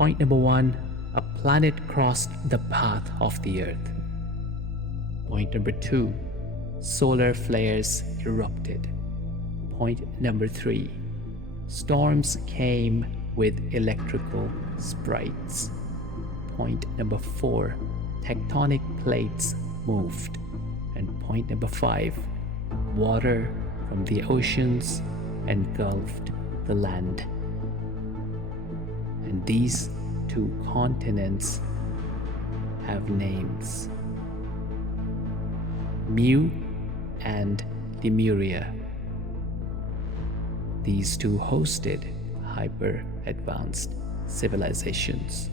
Point number 1, a planet crossed the path of the Earth. Point number 2, solar flares erupted. Point number 3, storms came with electrical sprites. Point number 4, tectonic plates moved. And point number 5, water from the oceans engulfed the land. And these 2 continents have names: Mu and Lemuria. These 2 hosted hyper-advanced civilizations.